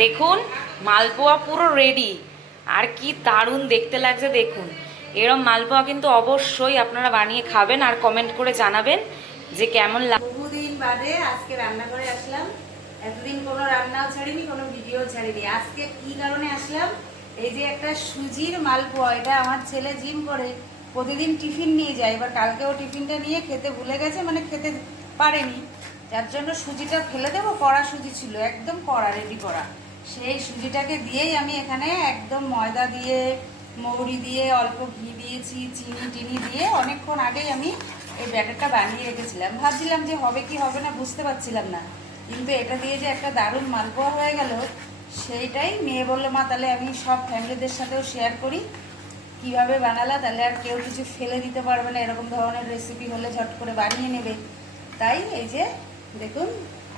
দেখুন, মালপোয়া পুরো রেডি আর কি দারুণ দেখতে লাগছে, দেখুন। এরম মালপোয়া কিন্তু অবশ্যই আপনারা বানিয়ে খাবেন আর কমেন্ট করে জানাবেন যে কেমন বহুদিন বাদে আজকে রান্না করে আসলাম। এতদিন কোনো রান্নাও ছাড়িনি, কোনো ভিডিও ছাড়িনি। আজকে কি কারণে আসলাম? এই যে একটা সুজির মালপোয়া, এটা আমার ছেলে জিম করে, প্রতিদিন টিফিন নিয়ে যায়। এবার কালকেও টিফিনটা নিয়ে খেতে ভুলে গেছে মানে খেতে পারেনি। যার জন্য সুজিটা ফেলে দেবো, কড়া সুজি ছিল, একদম কড়া রেডি করা সেই সুজিটাকে দিয়েই আমি এখানে একদম ময়দা দিয়ে, মৌরি দিয়ে, অল্প ঘি দিয়েছি, চিনি টিনি দিয়ে অনেকক্ষণ আগেই আমি এই ব্যাটারটা বানিয়ে রেখেছিলাম। ভাবছিলাম যে হবে কি হবে না বুঝতে পারছিলাম না। কিন্তু এটা দিয়ে যে একটা দারুণ মালপোয়া হয়ে গেল, সেইটাই মেয়ে বলল, মা, তাহলে আমি সব ফ্যামিলিদের সাথেও শেয়ার করি। কীভাবে বানালা? তাহলে আর কেউ কিছু ফেলে দিতে পারবে না। এরকম ধরনের রেসিপি হলে ঝট করে বানিয়ে নেবে। তাই এই যে, দেখুন,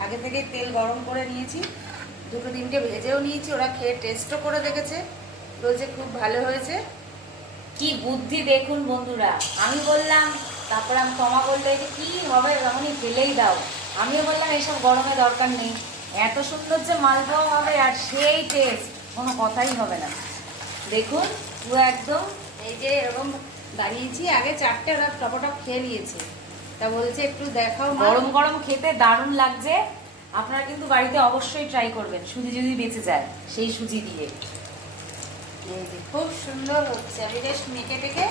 আগে থেকে তেল গরম করে নিয়েছি। দুটো তিনটে ভেজেও নিয়েছি ওরা খেয়ে টেস্টও করে দেখেছে। বলছে খুব ভালো হয়েছে। কি বুদ্ধি দেখুন বন্ধুরা। আমি বললাম তারপর আমি ক্ষমা বললে যে কি হবে? তখনই ফেলেই দাও। আমিও বললাম এইসব গরমে দরকার নেই। এত সুন্দর যে মালপোয়া হবে আর সেই টেস্ট কোনো কথাই হবে না। দেখুন পুরো একদম। এই যে এরকম দাঁড়িয়েছি আগে চারটে ওরা টপটপ খেয়ে নিয়েছে। তা বলছে একটু দেখাও গরম গরম খেতে দারুণ লাগছে। আপনারা কিন্তু বাড়িতে অবশ্যই ট্রাই করবেন, সুজি যদি বেঁচে যায়, সেই সুজি দিয়ে। খুব সুন্দর হচ্ছে। আমি বেশ মেখে টেকে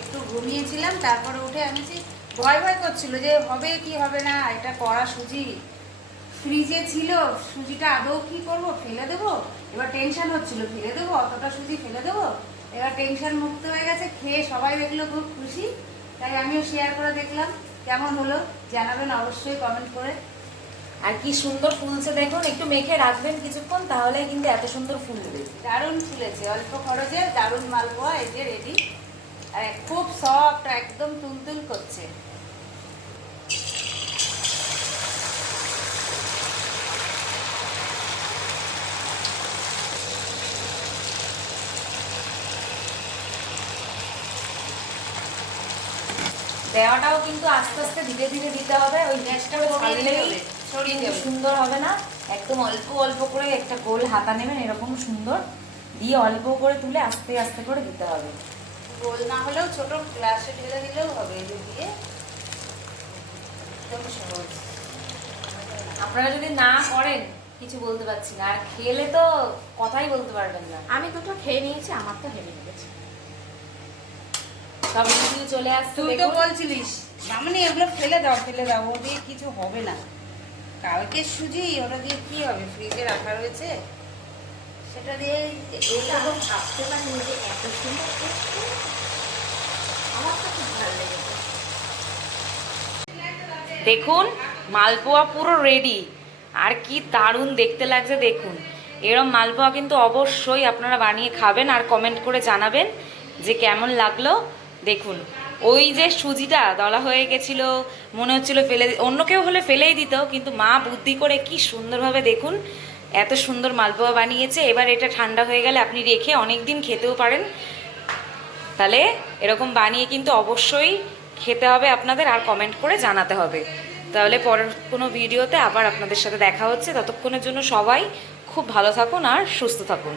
একটু ঘুমিয়েছিলাম, তারপরে উঠে আমি যে ভয় ভয় করছিল যে হবে কি হবে না এটা কড়া সুজি ফ্রিজে ছিল, সুজিটা আদৌ কি করব, ফেলে দেবো? এবার টেনশন হচ্ছিল, ফেলে দেবো? অতটা সুজি ফেলে দেবো? এবার টেনশন মুক্ত হয়ে গেছে, খেয়ে সবাই দেখল খুব খুশি। তাই আমিও শেয়ার করে দেখলাম। কেমন হলো? জানাবেন অবশ্যই কমেন্ট করে। আর কি সুন্দর ফুলছে দেখুন একটু মেখে রাখবেন কিছুক্ষণ তাহলে কিন্তু এত সুন্দর ফুলবে দারুণ ফুলেছে অল্প খরচে দারুণ মালপোয়া এই যে রেডি আর খুব সফট একদম তুলতুল করছে। দেওয়াটাও কিন্তু আস্তে আস্তে ধীরে ধীরে দিতে হবে ওই গ্যাসটা ছড়িয়ে যাবে। সুন্দর হবে না? একদম অল্প অল্প করে একটা গোল হাতা নেবেন এরকম সুন্দর। দিয়ে অল্প করে তুলে আস্তে আস্তে করে দিতে হবে। গোল না হলেও ছোট গ্লাসে ঢেলে দিলেও হবে দিয়ে। একদম সহজ। আপনারা যদি না করেন কিছু বলতে পারছি না। আর খেলে তো কথাই বলতে পারবেন না। আমি দুটো খেয়ে নিয়েছি আমার তো হেভি লেগেছে সব চলে আসছে তুই তো বলছিলিস মামনি এগুলো ফেলে দাও ফেলে দাও দিয়ে কিছু হবে না। কালকে সুজি ওটা দিয়ে কি হবে? ফ্রিজে রাখা রয়েছে? সেটা দিয়ে ভাবতে পারিনি যে এত সুন্দর আমার তো খুব ভালো লেগেছে। দেখুন মালপোয়া পুরো রেডি আর কি দারুণ দেখতে লাগছে দেখুন। এরম মালপোয়া কিন্তু অবশ্যই আপনারা বানিয়ে খাবেন আর কমেন্ট করে জানাবেন যে কেমন লাগল। দেখুন। ওই যে সুজিটা দলা হয়ে গেছিল, মনে হচ্ছিল ফেলে অন্য কেউ হলে ফেলেই দিত, কিন্তু মা বুদ্ধি করে কি সুন্দরভাবে দেখুন, এত সুন্দর মালপোয়া বানিয়েছে, এবার এটা ঠান্ডা হয়ে গেলে আপনি রেখে অনেক দিন খেতেও পারেন। তাহলে এরকম বানিয়ে কিন্তু অবশ্যই খেতে হবে আপনাদের, আর কমেন্ট করে জানাতে হবে। তাহলে পরের কোনো ভিডিওতে আবার আপনাদের সাথে দেখা হচ্ছে, ততক্ষণের জন্য সবাই খুব ভালো থাকুন আর সুস্থ থাকুন।